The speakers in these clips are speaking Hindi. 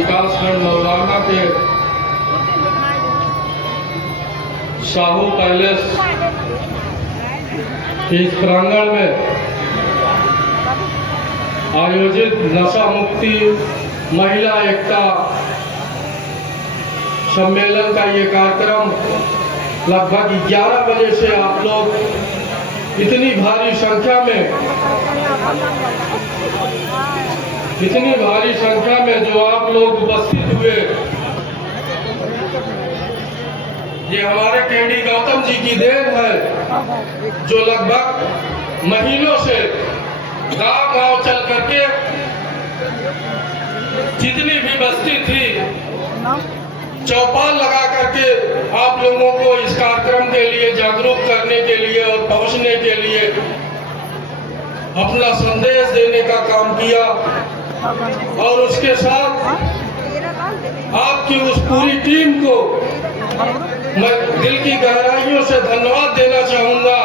विकासखंड मौलाना के शाहू पैलेस इस प्रांगण में आयोजित नशा मुक्ति महिला एकता सम्मेलन का ये कार्यक्रम लगभग 11 बजे से आप लोग इतनी भारी संख्या में जो आप लोग उपस्थित हुए, ये हमारे केडी गौतम जी की देन है, जो लगभग महीनों से गांव-गांव चल करके जितनी भी बस्ती थी चौपाल लगा करके आप लोगों को इस कार्यक्रम के लिए जागरूक करने के लिए और पहुंचने के लिए अपना संदेश देने का काम किया। और उसके साथ आपकी उस पूरी टीम को मैं दिल की गहराइयों से धन्यवाद देना चाहूंगा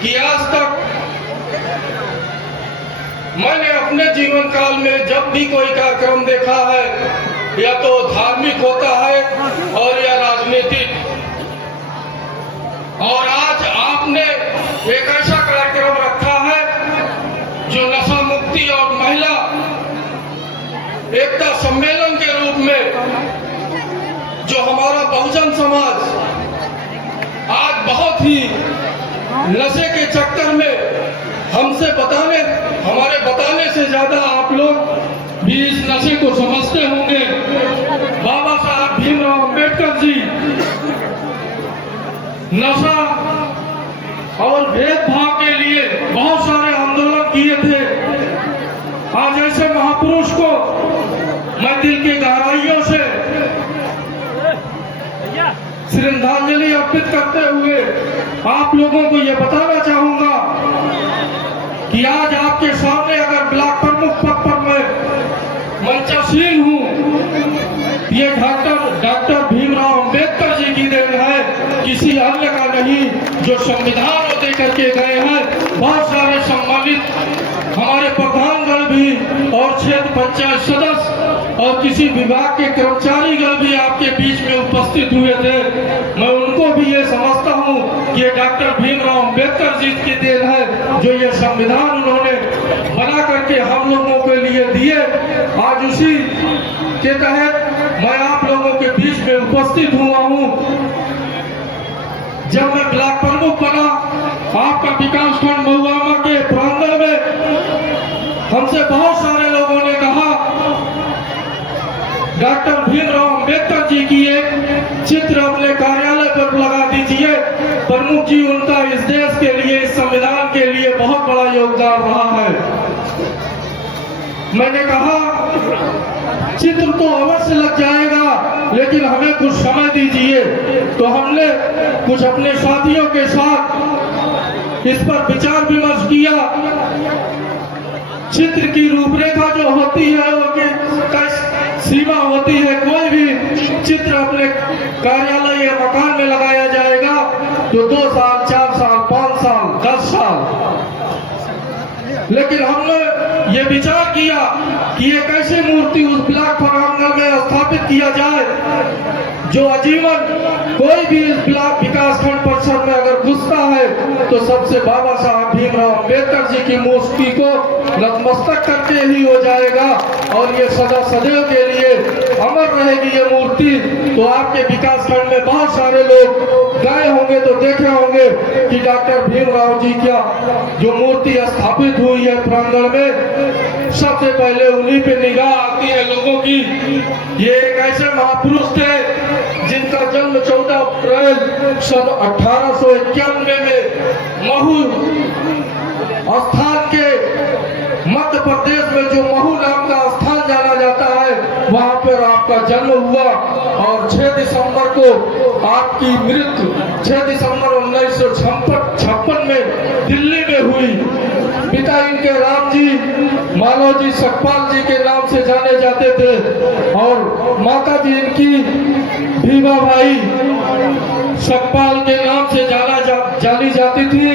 कि आज तक मैंने अपने जीवन काल में जब भी कोई कार्यक्रम देखा है, या तो धार्मिक होता है और या राजनीतिक, और आज आपने एक ऐसा कार्यक्रम रखा है जो नशा मुक्ति और महिला एकता सम्मेलन के रूप में, जो हमारा बहुजन समाज आज बहुत ही नशे के चक्कर में हमारे बताने से ज्यादा आप लोग भी इस नशे को समझते होंगे। बाबा साहब भीमराव अंबेडकर जी नशा और भेदभाव के लिए बहुत सारे आंदोलन किए थे। आज ऐसे महापुरुष को मैं दिल की गहराइयों से श्रद्धांजलि अर्पित करते हुए आप लोगों को ये बताना चाहूंगा कि आज आपके सामने अगर ब्लॉक प्रमुख पद पर मैं मंचशील हूँ, ये डॉक्टर भीमराव अंबेडकर जी की देन है, किसी अन्य का नहीं, जो संविधान को देकर के गए हैं। बहुत सारे सम्मानित हमारे प्रधानगण भी और क्षेत्र पंचायत सदस्य और किसी विभाग के कर्मचारीगण भी आपके बीच में उपस्थित हुए थे। मैं उनको भी ये समझता हूँ कि ये डॉक्टर भीमराव अंबेडकर जी की देन है, जो ये संविधान उन्होंने बना करके हम लोगों के लिए दिए। आज उसी के तहत मैं आप लोगों के बीच में उपस्थित हुआ हूँ। जब मैं ब्लॉक प्रमुख बना, आपका विकासखंड महुआमा के प्रांगण में हमसे बहुत सारे लोगों ने कहा, डॉक्टर भीमराव अंबेडकर जी की एक चित्र अपने कार्यालय पर लगा दीजिए। प्रमुख जी, उनका इस देश के लिए, इस संविधान के लिए बहुत बड़ा योगदान रहा है। मैंने कहा चित्र तो अवश्य लग जाएगा, लेकिन हमें कुछ समय दीजिए। तो हमने कुछ अपने साथियों के साथ इस पर विचार विमर्श किया। चित्र की रूपरेखा जो होती है वो सीमा होती है। कोई भी चित्र अपने कार्यालय या मकान में लगाया जाएगा तो 2 साल, 4 साल, 5 साल, 10 साल, लेकिन हमने ये विचार किया कि एक ऐसी मूर्ति उस ब्लॉक प्रांगण में स्थापित किया जाए जो आजीवन कोई भी इस ब्लॉक विकासखंड परिषद में अगर घुसता है तो सबसे बाबा साहब भीमराव अंबेडकर जी की मूर्ति को नतमस्तक करके ही हो जाएगा, और ये सदा सदैव के लिए अमर रहेगी ये मूर्ति। तो आपके विकासखंड में बहुत सारे लोग गए होंगे तो देखे होंगे कि डॉक्टर भीमराव जी क्या जो मूर्ति स्थापित हुई है प्रांगण में, सबसे पहले उन्हीं पे निगाह आती है लोगों की। ये एक ऐसे महापुरुष थे जिनका जन्म 14 अप्रैल सन 1891 में महू स्थान के मध्य प्रदेश में जो महू नाम का स्थान जाना जाता है, वहां पर आपका जन्म हुआ। और 6 दिसंबर को आपकी मृत्यु 6 दिसंबर 1956 में दिल्ली में हुई। पिता इनके राम जी मालव जी सकपाल जी के नाम से जाने जाते थे, और माता जी इनकी भीमा भाई सकपाल के नाम से जानी जाती थी।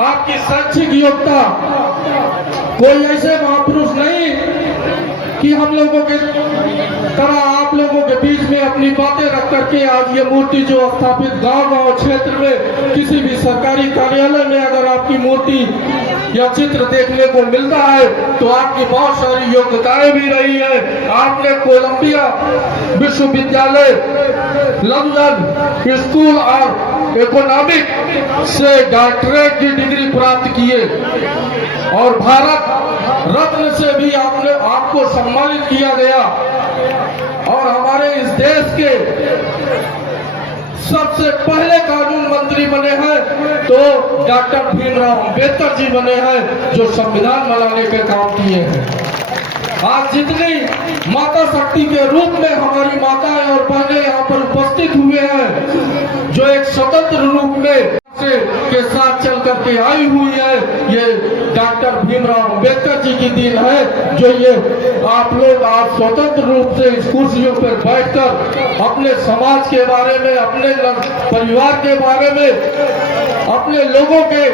आपकी शैक्षिक योग्यता कोई ऐसे महापुरुष नहीं कि हम लोगों के तरह आप लोगों के बीच में अपनी बातें रख करके आज ये मूर्ति जो स्थापित गांव-गांव क्षेत्र में किसी भी सरकारी कार्यालय में अगर आपकी मूर्ति या चित्र देखने को मिलता है तो आपकी बहुत सारी योग्यताएं भी रही है। आपने कोलंबिया विश्वविद्यालय, लंदन स्कूल और इकोनॉमिक से डॉक्टरेट की डिग्री प्राप्त किए और भारत रत्न से भी आपको सम्मानित किया गया और हमारे इस देश के सबसे पहले कानून मंत्री बने हैं तो डॉक्टर भीमराव अंबेडकर जी बने हैं जो संविधान बनाने के काम किए हैं। आज जितनी माता शक्ति के रूप में हमारी माताएं और बहनें यहाँ पर उपस्थित हुए हैं जो एक स्वतंत्र रूप में के साथ चल करके आई हुई है, ये डॉक्टर भीमराव अंबेडकर जी की देन है जो ये आप लोग आज स्वतंत्र रूप से इस कुर्सियों पर बैठकर अपने समाज के बारे में, अपने परिवार के बारे में, अपने लोगों के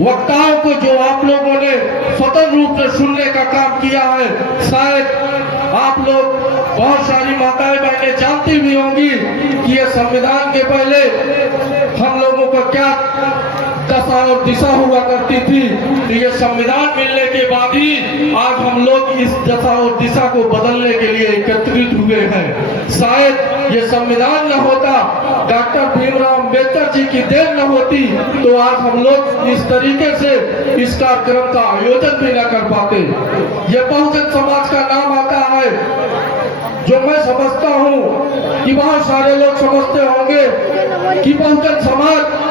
वक्ताओं को जो आप लोगों ने स्वतंत्र रूप से सुनने का काम किया है। शायद आप लोग बहुत सारी माताएं बहनें जानती भी होंगी कि ये संविधान के पहले हम लोगों को क्या दशा और दिशा हुआ करती थी, तो ये संविधान मिलने के बाद ही आज हम लोग इस दशा और दिशा को बदलने के लिए एकत्रित हुए हैं। शायद ये संविधान न होता, डॉक्टर भीमराव अंबेडकर जी की देन न होती तो आज हम लोग इस तरीके से इस कार्यक्रम का आयोजन भी न कर पाते। ये बहुजन समाज का नाम आता है जो मैं समझता हूँ कि बहुत सारे लोग समझते होंगे कि बहुजन समाज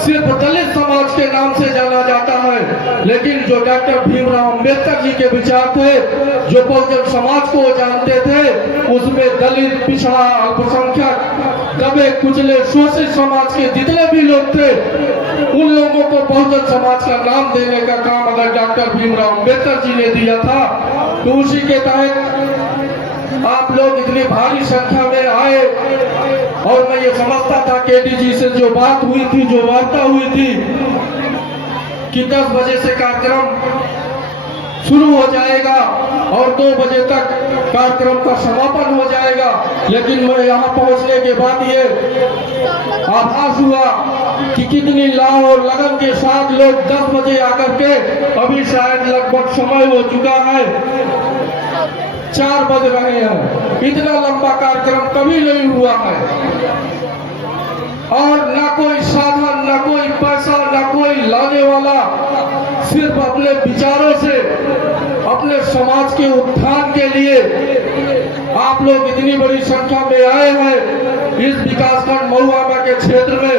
सिर्फ दलित समाज के नाम से जाना जाता है, लेकिन जो डॉक्टर भीमराव अंबेडकर जी के विचार थे, जो बहुजन समाज को जानते थे, उसमें दलित, पिछड़ा, अल्पसंख्यक, दबे कुचले शोषित समाज के जितने भी लोग थे उन लोगों को बहुजन समाज का नाम देने का काम अगर डॉक्टर भीमराव अंबेडकर जी ने दिया था तो उसी के तहत आप लोग इतनी भारी संख्या में आए और मैं ये समझता था केडी जी से जो बात हुई थी, जो वार्ता हुई थी कि 10 बजे से कार्यक्रम शुरू हो जाएगा और 2 बजे तक कार्यक्रम का समापन हो जाएगा, लेकिन मैं यहाँ पहुँचने के बाद ये आभास हुआ कि कितनी लाव और लगन के साथ लोग 10 बजे आकर के अभी शायद लगभग समय हो चुका है, 4 बज रहे हैं। इतना लंबा कार्यक्रम कभी नहीं हुआ है और न कोई साधन, न कोई पैसा, न कोई लाने वाला, सिर्फ अपने विचारों से अपने समाज के उत्थान के लिए आप लोग इतनी बड़ी संख्या में आए हैं इस विकासखंड महुआमा के क्षेत्र में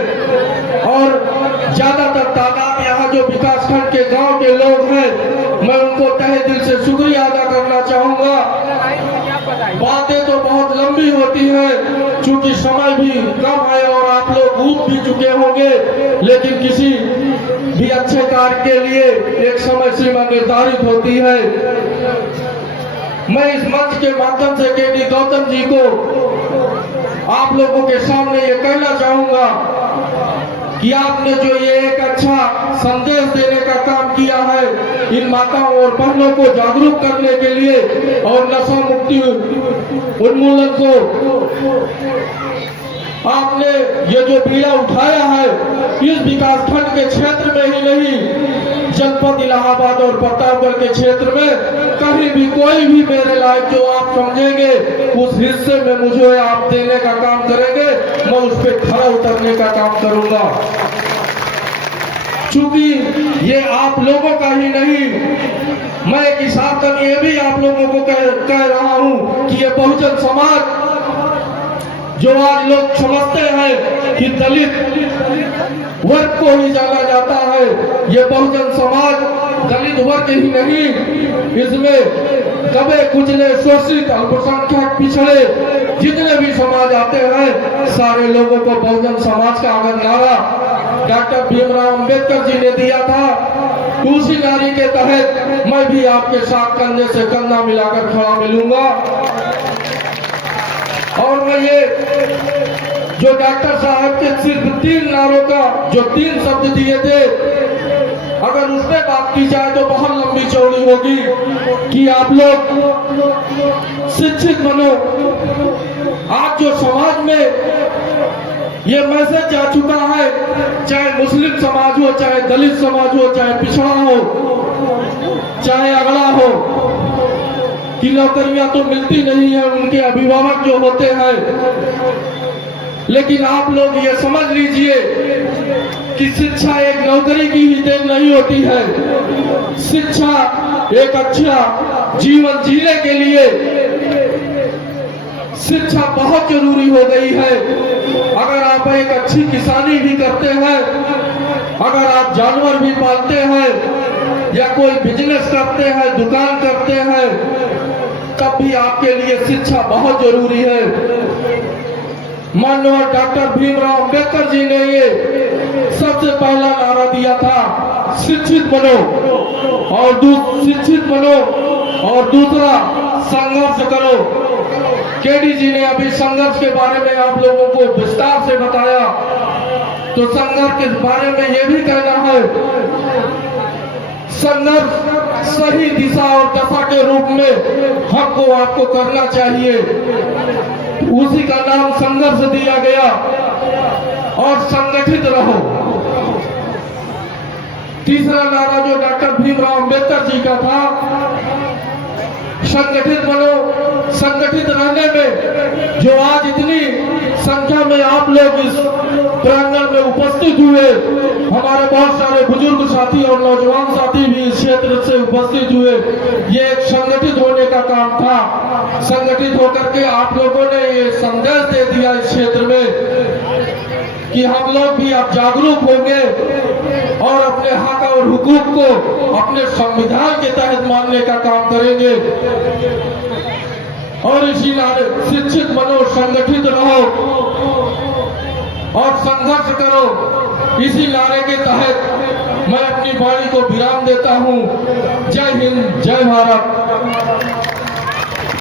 और ज्यादातर तादाद यहाँ जो विकासखंड के गांव के लोग हैं, मैं उनको तहे दिल से शुक्रिया अदा करना चाहूंगा। बातें तो बहुत लंबी होती है चूंकि समय भी कम है और आप लोग ऊब भी चुके होंगे, लेकिन किसी भी अच्छे कार्य के लिए एक समय सीमा निर्धारित होती है। मैं इस मंच के माध्यम से केडी गौतम जी को आप लोगों के सामने ये कहना चाहूंगा कि आपने जो ये एक अच्छा संदेश देने का काम किया है इन माताओं और बहनों को जागरूक करने के लिए और नशा मुक्ति उन्मूलन को आपने ये जो बीड़ा उठाया है इस विकास खंड के क्षेत्र में ही नहीं, जनपद इलाहाबाद और प्रतापगढ़ के क्षेत्र में कहीं भी कोई भी मेरे लायक जो आप समझेंगे उस हिस्से में मुझे आप देने का काम करेंगे, मैं उस पर खरा उतरने का काम करूंगा। चूंकि ये आप लोगों का ही नहीं, मैं एक हिसाब तक ये भी आप लोगों को कह रहा हूं कि ये बहुजन समाज जो आज लोग समझते हैं कि दलित वर्ग को ही जाना जाता है, ये बहुजन समाज दलित वर्ग ही नहीं, इसमें दबे कुचले शोषित अल्पसंख्यक पिछड़े जितने भी समाज आते हैं सारे लोगों को बहुजन समाज का अगर नारा डॉक्टर भीमराव अंबेडकर जी ने दिया था तो उसी नारे के तहत मैं भी आपके साथ कंधे से कंधा मिलाकर खड़ा मिलूंगा। और मैं ये जो डॉक्टर साहब के सिर्फ 3 नारों का जो 3 शब्द दिए थे अगर उस पर बात की जाए तो बहुत लंबी चौड़ी होगी कि आप लोग शिक्षित बनो। आज जो समाज में ये मैसेज जा चुका है, चाहे मुस्लिम समाज हो, चाहे दलित समाज हो, चाहे पिछड़ा हो, चाहे अगला हो, कि नौकरियां तो मिलती नहीं है उनके अभिभावक जो होते हैं। लेकिन आप लोग ये समझ लीजिए कि शिक्षा एक नौकरी की ही देन नहीं होती है। शिक्षा एक अच्छा जीवन जीने के लिए शिक्षा बहुत जरूरी हो गई है। अगर आप एक अच्छी किसानी भी करते हैं, अगर आप जानवर भी पालते हैं या कोई बिजनेस करते हैं, दुकान करते हैं, तब भी आपके लिए शिक्षा बहुत जरूरी है। माननीय डॉक्टर भीमराव अंबेडकर जी ने ये सबसे पहला नारा दिया था, शिक्षित बनो और शिक्षित बनो और दूसरा संघर्ष करो। केडी जी ने अभी संघर्ष के बारे में आप लोगों को विस्तार से बताया, तो संघर्ष के बारे में ये भी कहना है, संघर्ष सही दिशा और दशा के रूप में हमको आपको करना चाहिए। उसी का नाम संघर्ष दिया गया। और संगठित रहो। तीसरा नारा जो डॉक्टर भीमराव अंबेडकर जी का था, संगठित बनो। संगठित रहने में जो आज इतनी संख्या में आप लोग इस प्रांगण में उपस्थित हुए, हमारे बहुत सारे बुजुर्ग साथी और नौजवान साथी भी इस क्षेत्र से उपस्थित हुए, ये एक संगठित होने का काम था। संगठित होकर के आप लोगों ने ये संदेश दे दिया इस क्षेत्र में कि हम लोग भी अब जागरूक होंगे और अपने हक और हुकूक को अपने संविधान के तहत मानने का काम करेंगे। और इसी नारे शिक्षित बनो, संगठित रहो और संघर्ष करो, इसी नारे के तहत मैं अपनी वाणी को विराम देता हूं। जय हिंद, जय भारत।